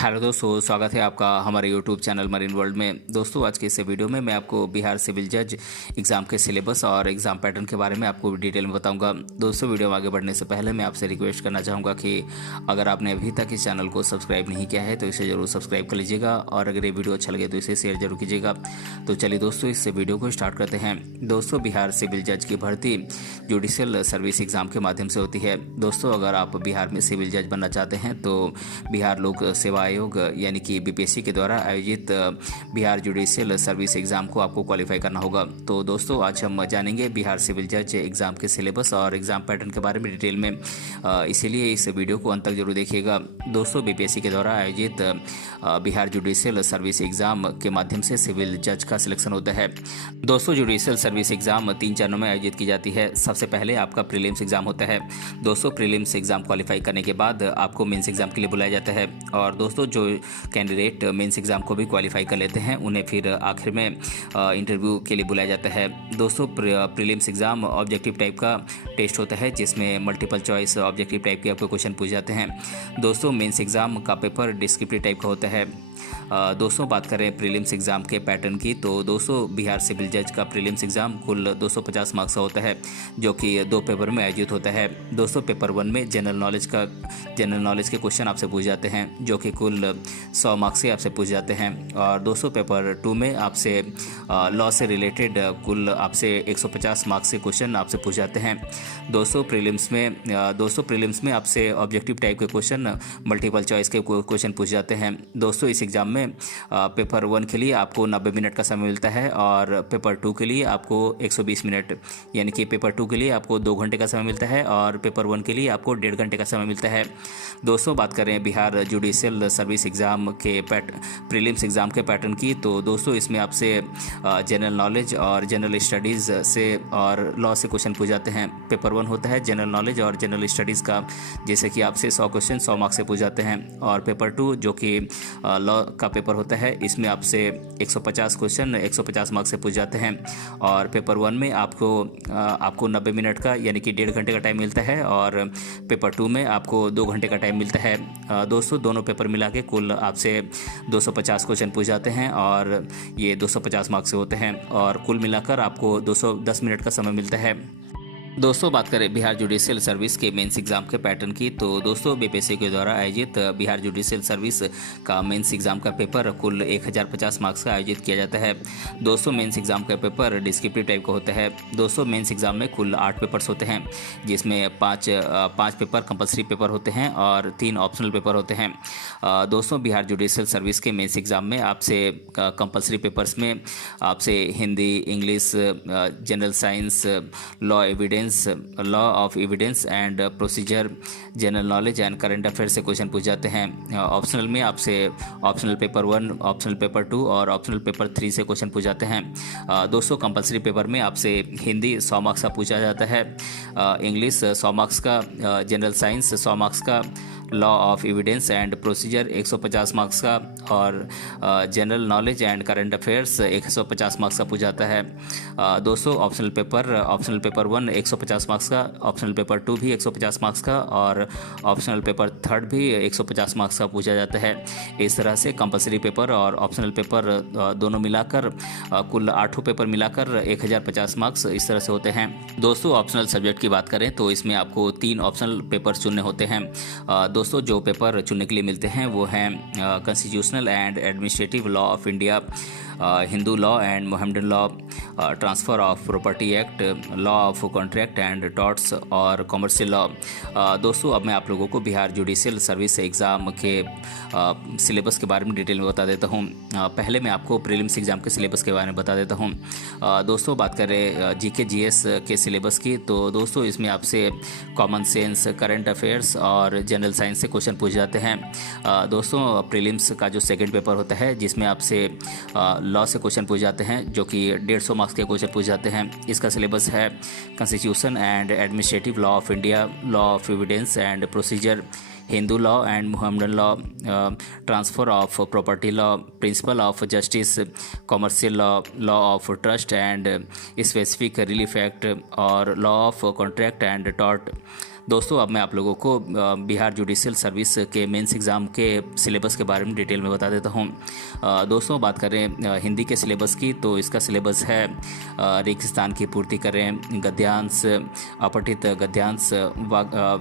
Hello दोस्तों, स्वागत है आपका हमारे यूट्यूब चैनल मरीन वर्ल्ड में। दोस्तों, आज के इस वीडियो में मैं आपको बिहार सिविल जज एग्ज़ाम के सिलेबस और एग्ज़ाम पैटर्न के बारे में आपको डिटेल में बताऊंगा। दोस्तों, वीडियो में आगे बढ़ने से पहले मैं आपसे रिक्वेस्ट करना चाहूँगा कि अगर आपने अभी तक इस चैनल को सब्सक्राइब नहीं किया है तो इसे ज़रूर सब्सक्राइब कर लीजिएगा और अगर ये वीडियो अच्छा लगे तो इसे शेयर जरूर कीजिएगा। तो चलिए दोस्तों, इस वीडियो को स्टार्ट करते हैं। दोस्तों, बिहार सिविल जज की भर्ती जुडिशियल सर्विस एग्ज़ाम के माध्यम से होती है। दोस्तों, अगर आप बिहार में सिविल जज बनना चाहते हैं तो बिहार लोक सेवा आयोग यानी कि बीपीएससी के द्वारा आयोजित बिहार जुडिशियल सर्विस एग्ज़ाम को आपको क्वालिफाई करना होगा। तो दोस्तों, आज हम जानेंगे बिहार सिविल जज एग्ज़ाम के सिलेबस और एग्ज़ाम पैटर्न के बारे में डिटेल में, इसीलिए इस वीडियो को अंत तक जरूर देखिएगा। दोस्तों, बीपीएससी के द्वारा आयोजित बिहार जुडिशियल सर्विस एग्ज़ाम के माध्यम से सिविल जज का सिलेक्शन होता है। दोस्तों, जुडिशियल सर्विस एग्ज़ाम 3 चरणों में आयोजित की जाती है। सबसे पहले आपका प्रीलिम्स एग्ज़ाम होता है। दोस्तों, प्रीलिम्स एग्ज़ाम क्वालिफाई करने के बाद आपको मेंस एग्ज़ाम के लिए बुलाया जाता है और दोस्तों, जो कैंडिडेट मेंस एग्ज़ाम को भी क्वालिफाई कर लेते हैं उन्हें फिर आखिर में इंटरव्यू के लिए बुलाया जाता है। दोस्तों, प्रीलिम्स एग्ज़ाम ऑब्जेक्टिव टाइप का टेस्ट होता है जिसमें मल्टीपल चॉइस ऑब्जेक्टिव टाइप के आपको क्वेश्चन पूछे जाते हैं। दोस्तों, मेंस एग्ज़ाम का पेपर डिस्क्रिप्टिव टाइप का होता है। दोस्तों, बात करें प्रीलिम्स एग्ज़ाम के पैटर्न की तो दोस्तों, बिहार सिविल जज का प्रीलिम्स एग्ज़ाम कुल 250 मार्क्स का होता है जो कि 2 पेपर में आयोजित होता है। दोस्तों, पेपर 1 में जनरल नॉलेज के क्वेश्चन आपसे पूछे जाते हैं जो कि कुल 100 मार्क्स से आपसे पूछे जाते हैं और दोस्तों, पेपर 2 में आपसे लॉ से रिलेटेड कुल आपसे 150 मार्क्स के क्वेश्चन आपसे पूछे जाते हैं। दोस्तों, प्रीलिम्स में आपसे ऑब्जेक्टिव टाइप के क्वेश्चन मल्टीपल चॉइस के क्वेश्चन पूछे जाते हैं। दोस्तों, इस एग्ज़ाम में पेपर 1 के लिए आपको 90 मिनट का समय मिलता है और पेपर 2 के लिए आपको 120 मिनट, यानी कि पेपर 2 के लिए आपको 2 घंटे का समय मिलता है और पेपर 1 के लिए आपको 1.5 घंटे का समय मिलता है। दोस्तों, बात करें बिहार जुडिशियल सर्विस एग्ज़ाम के प्रीलिम्स एग्ज़ाम के पैटर्न की तो दोस्तों, इसमें आपसे जनरल नॉलेज और जनरल स्टडीज़ से और लॉ से क्वेश्चन पूछे जाते हैं। पेपर 1 होता है जनरल नॉलेज और जनरल स्टडीज़ का, जैसे कि आपसे 100 क्वेश्चन 100 मार्क्स से पूछे जाते हैं और पेपर 2 जो कि लॉ का पेपर होता है इसमें आपसे 150 क्वेश्चन 150 मार्क्स से पूछे जाते हैं और पेपर 1 में आपको 90 मिनट का यानी कि 1.5 घंटे का टाइम मिलता है और पेपर 2 में आपको 2 घंटे का टाइम मिलता है। दोस्तों, दोनों पेपर मिला के कुल आपसे 250 क्वेश्चन पूछे जाते हैं और ये 250 मार्क्स से होते हैं और कुल मिलाकर आपको 210 मिनट का समय मिलता है। दोस्तों, बात करें बिहार जुडिशियल सर्विस के मेंस एग्ज़ाम के पैटर्न की तो दोस्तों, बीपीएससी के द्वारा आयोजित बिहार जुडिशियल सर्विस का मेंस एग्ज़ाम का पेपर कुल 1050 मार्क्स का आयोजित किया जाता है। दोस्तों, मेंस एग्ज़ाम का पेपर डिस्क्रिप्टिव टाइप का होता है। दोस्तों, मेंस एग्ज़ाम में कुल 8 पेपर्स होते हैं जिसमें 5 पेपर कंपलसरी पेपर होते हैं और 3 ऑप्शनल पेपर होते हैं। दोस्तों, बिहार जुडिशियल सर्विस के मेंस एग्ज़ाम में आपसे कंपलसरी पेपर्स में आपसे Hindi, English, general science, law of evidence and procedure, general knowledge and current affairs से क्वेश्चन पूछ जाते हैं। ऑप्शनल में आपसे ऑप्शनल पेपर 1, ऑप्शनल पेपर 2 और ऑप्शनल पेपर 3 से क्वेश्चन पूछ जाते हैं। दोस्तों, कंपलसरी पेपर में आपसे हिंदी 100 मार्क्स का पूछा जाता है, इंग्लिश 100 मार्क्स का, जनरल साइंस 100 मार्क्स का, law of evidence and procedure 150 marks का और general knowledge and current affairs 150 marks का पूछा जाता है। दोस्तों, ऑप्शनल पेपर 1 150 मार्क्स का, ऑप्शनल पेपर 2 भी 150 मार्क्स का और ऑप्शनल पेपर 3 भी 150 मार्क्स का पूछा जाता है। इस तरह से कंपलसरी पेपर और ऑप्शनल पेपर दोनों मिलाकर कुल 8 पेपर मिलाकर 1050 मार्क्स इस तरह से होते हैं। दोस्तों, ऑप्शनल सब्जेक्ट की बात करें तो इसमें आपको 3 ऑप्शनल पेपर चुनने होते हैं। दोस्तों, जो पेपर चुनने के लिए मिलते हैं वो हैं constitutional and administrative law of India, Hindu law and Mohammedan law, transfer of property act, law of contract and torts और कॉमर्शियल लॉ। दोस्तों, अब मैं आप लोगों को बिहार जुडिशियल सर्विस एग्ज़ाम के सिलेबस के बारे में डिटेल में बता देता हूँ। पहले मैं आपको प्रीलिम्स एग्ज़ाम के सिलेबस के बारे में बता देता हूँ। दोस्तों, बात करें जीके जीएस के सिलेबस की तो दोस्तों, इसमें आपसे कॉमन सेंस, करंट अफेयर्स और जनरल साइंस से क्वेश्चन पूछे जाते हैं। दोस्तों, प्रीलिम्स का जो सेकेंड पेपर होता है जिसमें आपसे लॉ से क्वेश्चन पूछे जाते हैं जो कि 150 मार्क्स के क्वेश्चन पूछे जाते हैं। इसका सिलेबस है constitution and administrative law of India, law of evidence and procedure, Hindu law and Mohammedan law, transfer of property law, principle of justice, commercial law, law of trust and specific relief act और law of contract and tort. दोस्तों अब मैं आप लोगों को Bihar judicial service के mains exam के syllabus के बारे में डिटेल में बता देता हूँ। दोस्तों बात करें हिंदी के सिलेबस की, तो इसका सिलेबस है रिक्त स्थान की पूर्ति करें, गद्यांश, अपठित गद्यांश,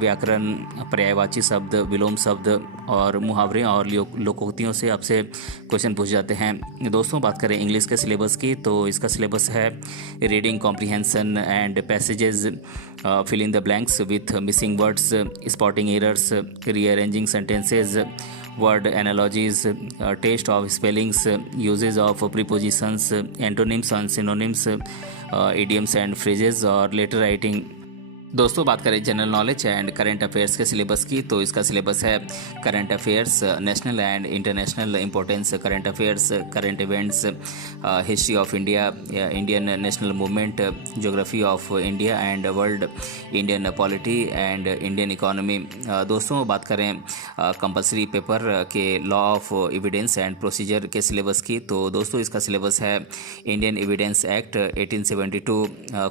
व्याकरण, पर्यायवाची शब्द, विलोम शब्द और मुहावरे और लोकोक्तियों से आपसे क्वेश्चन पूछ जाते हैं। दोस्तों बात करें इंग्लिश के सिलेबस की, तो इसका सिलेबस है reading comprehension and passages, fill in the blanks with missing words, spotting errors, rearranging sentences, word analogies, taste of spellings, uses of prepositions, antonyms and synonyms, idioms and phrases और letter writing। दोस्तों बात करें general knowledge and current affairs के syllabus की, तो इसका syllabus है current affairs, national and international importance current affairs, current events, history of India, Indian national movement, geography of India and world, Indian polity and Indian economy. दोस्तों बात करें compulsory paper के law of evidence and procedure के syllabus की, तो दोस्तों इसका syllabus है Indian evidence act 1872,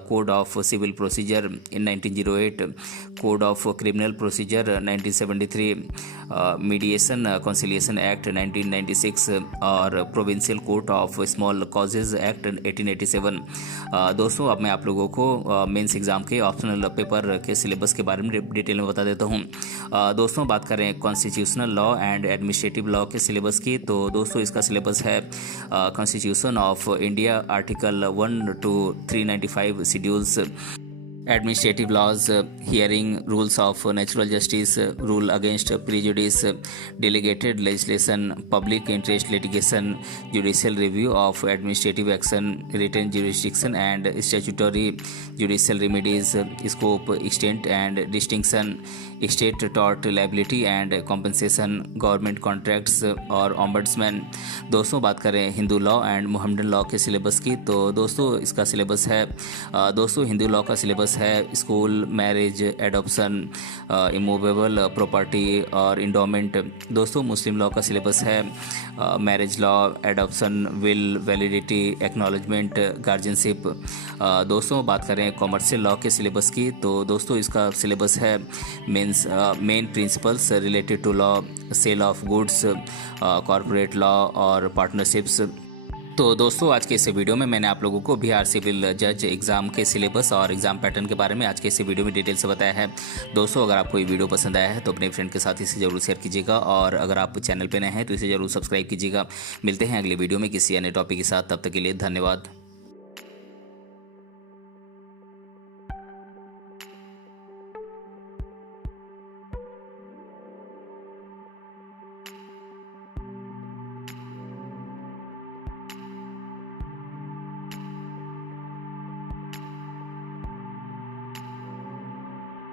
code of civil procedure in 1908, code of criminal procedure 1973, mediation conciliation act 1996 और provincial court of small causes act 1887। दोस्तों अब मैं आप लोगों को मेंस एग्जाम के ऑप्शनल पेपर के सिलेबस के बारे में डिटेल में बता देता हूँ। दोस्तों बात करें constitutional law and administrative law के सिलेबस की, तो दोस्तों इसका सिलेबस है constitution of India article 1 to 395 schedules, administrative laws, hearing, rules of natural justice, rule against prejudice, delegated legislation, public interest litigation, judicial review of administrative action, written jurisdiction and statutory judicial remedies, scope, extent and distinction, state tort liability and compensation, government contracts और ombudsman। दोस्तों बात करें Hindu law and Mohammedan law के syllabus की, तो दोस्तों इसका syllabus है दोस्तों हिंदू लॉ का सिलेबस है school, marriage, adoption, immovable property और इंडोमेंट। दोस्तों मुस्लिम लॉ का सिलेबस है marriage law, adoption, will, validity, acknowledgement, guardianship. दोस्तों बात करें कॉमर्शियल लॉ के सिलेबस की, तो दोस्तों इसका सिलेबस है main principles related to law, sale of goods, corporate law और पार्टनरशिप्स। तो दोस्तों आज के इस वीडियो में मैंने आप लोगों को बिहार सिविल जज एग्ज़ाम के सिलेबस और एग्ज़ाम पैटर्न के बारे में आज के इस वीडियो में डिटेल से बताया है। दोस्तों अगर आपको ये वीडियो पसंद आया है तो अपने फ्रेंड के साथ इसे जरूर शेयर कीजिएगा और अगर आप चैनल पर नए हैं तो इसे जरूर सब्सक्राइब कीजिएगा। मिलते हैं अगले वीडियो में किसी अन्य टॉपिक के साथ, तब तक के लिए धन्यवाद।